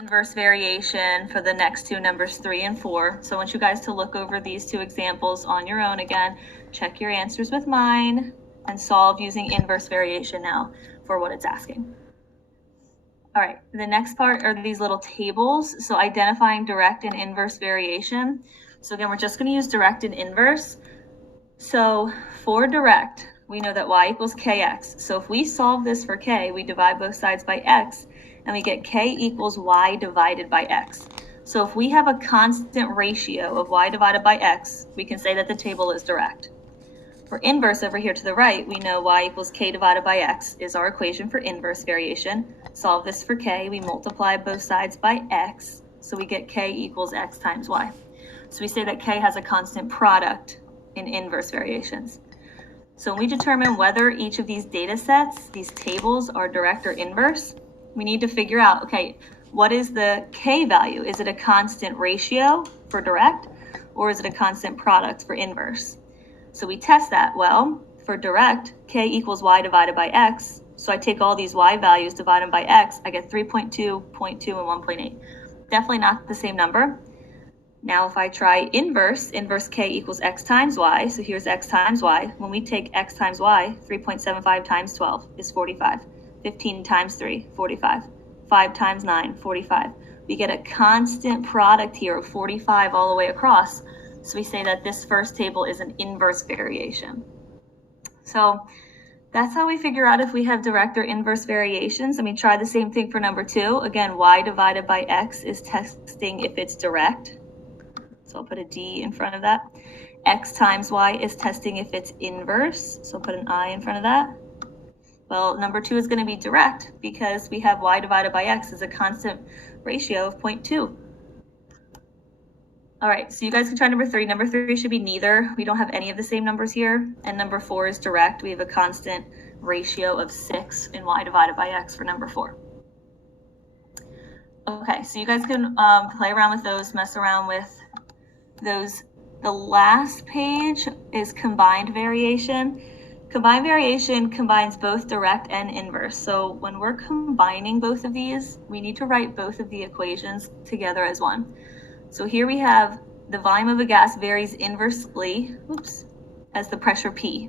inverse variation for the next two numbers 3 and 4. So I want you guys to look over these two examples on your own again, check your answers with mine, and solve using inverse variation now for what it's asking. All right, the next part are these little tables. So identifying direct and inverse variation. So again, we're just going to use direct and inverse. So for direct, we know that y equals kx. So if we solve this for k, we divide both sides by x, and we get k equals y divided by x. So if we have a constant ratio of y divided by x, we can say that the table is direct. For inverse over here to the right, we know y equals k divided by x is our equation for inverse variation. Solve this for k, we multiply both sides by x, so we get k equals x times y. So we say that k has a constant product in inverse variations. So when we determine whether each of these data sets, these tables, are direct or inverse, we need to figure out, okay, what is the k value? Is it a constant ratio for direct, or is it a constant product for inverse? So we test that. Well, for direct, k equals y divided by x. So I take all these y values, divide them by x, I get 3.2, 0.2, and 1.8. Definitely not the same number. Now if I try inverse k equals x times y, so here's x times y. When we take x times y, 3.75 times 12 is 45. 15 times 3, 45. 5 times 9, 45. We get a constant product here of 45 all the way across. So we say that this first table is an inverse variation. So that's how we figure out if we have direct or inverse variations. I mean, try the same thing for number 2. Again, y divided by x is testing if it's direct. So I'll put a D in front of that. X times y is testing if it's inverse. So I'll put an I in front of that. Well, number 2 is going to be direct because we have y divided by x is a constant ratio of 0.2. All right, so you guys can try number 3. Number 3 should be neither. We don't have any of the same numbers here. And number 4 is direct. We have a constant ratio of 6 in y divided by x for number 4. Okay, so you guys can play around with those, mess around with those. The last page is combined variation. Combined variation combines both direct and inverse. So when we're combining both of these, we need to write both of the equations together as one. So here we have the volume of a gas varies inversely, as the pressure P,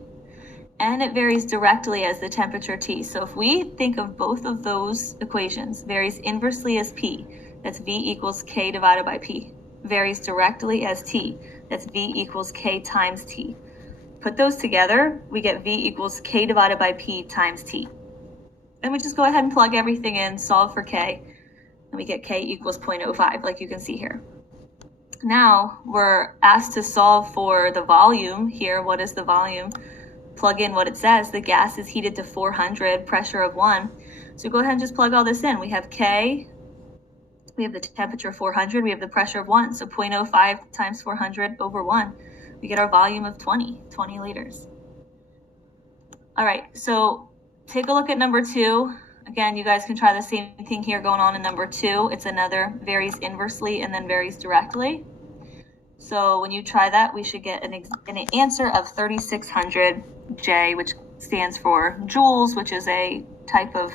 and it varies directly as the temperature T. So if we think of both of those equations, varies inversely as P, that's V equals K divided by P. Varies directly as T, that's V equals K times T. Put those together, we get V equals K divided by P times T. Then we just go ahead and plug everything in, solve for K, and we get K equals 0.05, like you can see here. Now we're asked to solve for the volume here. What is the volume? Plug in what it says. The gas is heated to 400, pressure of 1. So go ahead and just plug all this in. We have K, we have the temperature 400, we have the pressure of 1. So 0.05 times 400 over 1. We get our volume of 20 liters. All right, so take a look at number 2. Again, you guys can try the same thing here going on in number 2. It's another varies inversely and then varies directly. So when you try that, we should get an answer of 3600 J, which stands for joules, which is a type of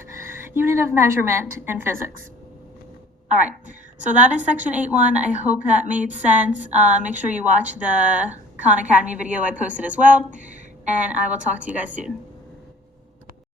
unit of measurement in physics. All right, so that is section 8.1. I hope that made sense. Make sure you watch the Khan Academy video I posted as well, and I will talk to you guys soon.